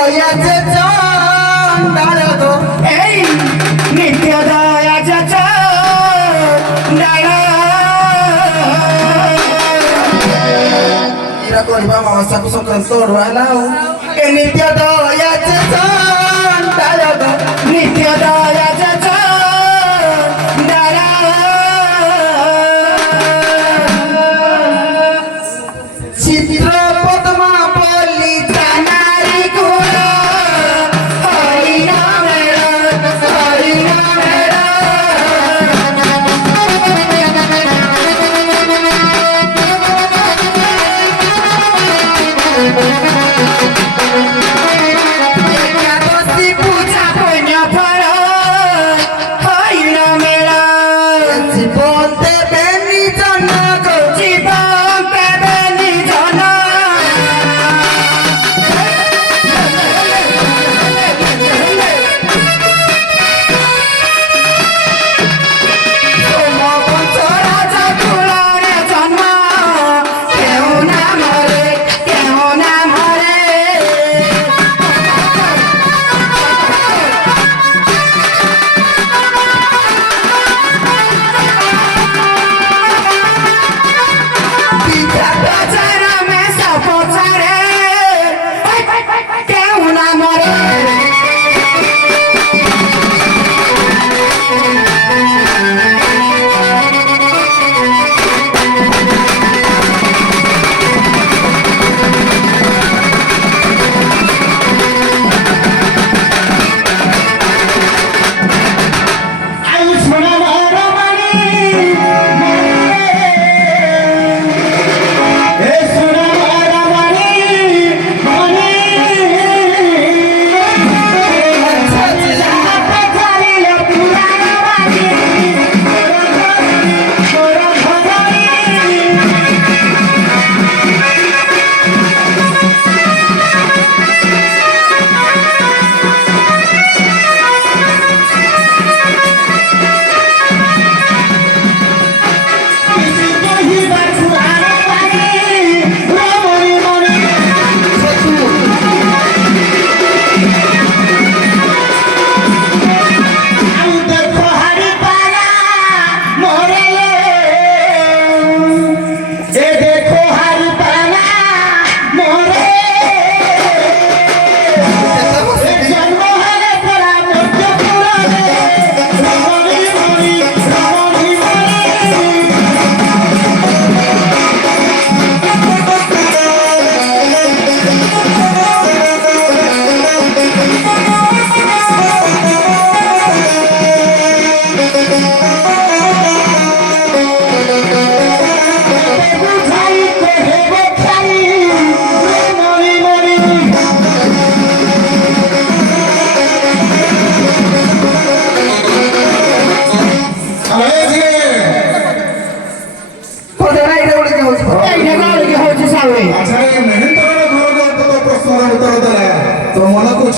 दयाचे चंडाळ गो नित्य दयाचे चंडाळ इरा कोणबा मावसाକୁ ସଂକ୍ରାନ୍ତ ଅଡୁଆଲା ଏ ନିତ୍ୟ ଦୟାचे ଚंडाଳ ଗो ନିତ୍ୟ ଦୟାचे ଚंडाଳ चित्र पद्मा पल्ली तानारी गुण हरिना मेरा एकादशी पूजा पुण्य फल हरिना मेरा जीवन देवे निजन गो जीवन देवे निजन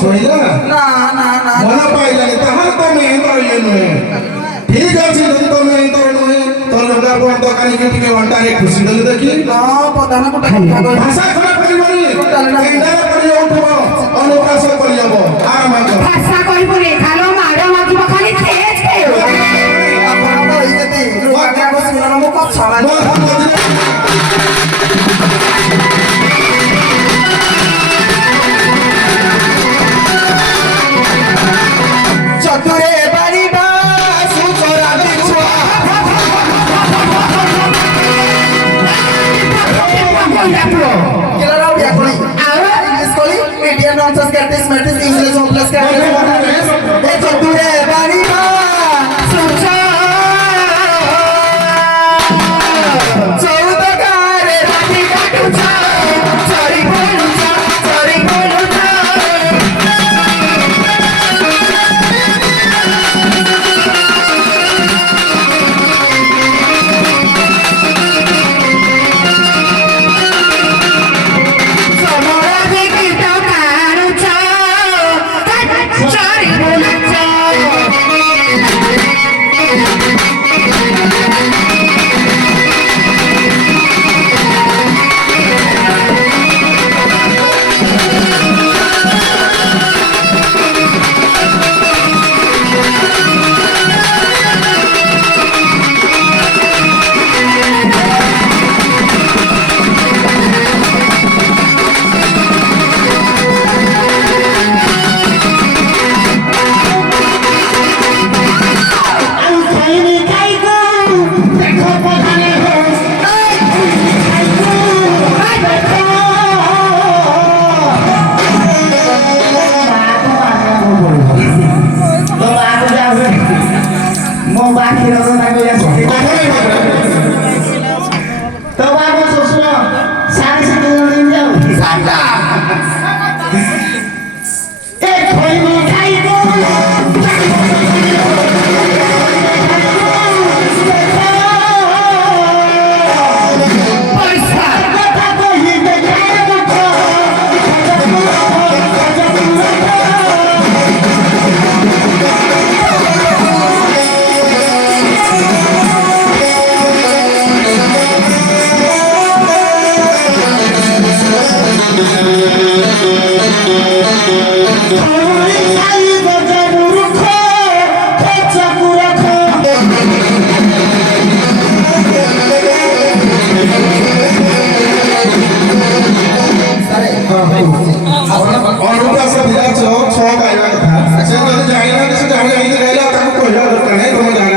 छोइला ना ना ना मना पाइला तहार तो में तो ये नुहे ठीक अछि तो में तो नुहे तो लगा को दकानी के टिके वंटा रे खुशी दले देखि ना पता ना कोटा भाषा खराब करिबनी केंदार परि उठबो अनुकाश करियबो आराम भाषा कहिबनी खालो मारो माथि बखाली तेज के आपण तो इते रुआ को सुनन मो को छाला चतुरे बारी बा सुचरा बिछुआ केला राव या कोणी इंग्लिश कोली मीडियम नॉनसेंस करतेस मॅटिस इंग्लिश प्लस करतेस ए चतुरे बारी बा सुचरा चौदगारे राती काटुचा चरी बोलुचा Sorry. ଅନୁଟା ସେ ବିରାଟ ଛଅ ଗାଇବା କଥା ସେ ଯଦି ଜାଣିନାହାନ୍ତି ସେ ଜାଣି ଜାଣିକି ଗାଇଲା ତାକୁ କହିବା ଦରକାର ନାହିଁ ତମେ ଜାଣି